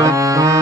আজো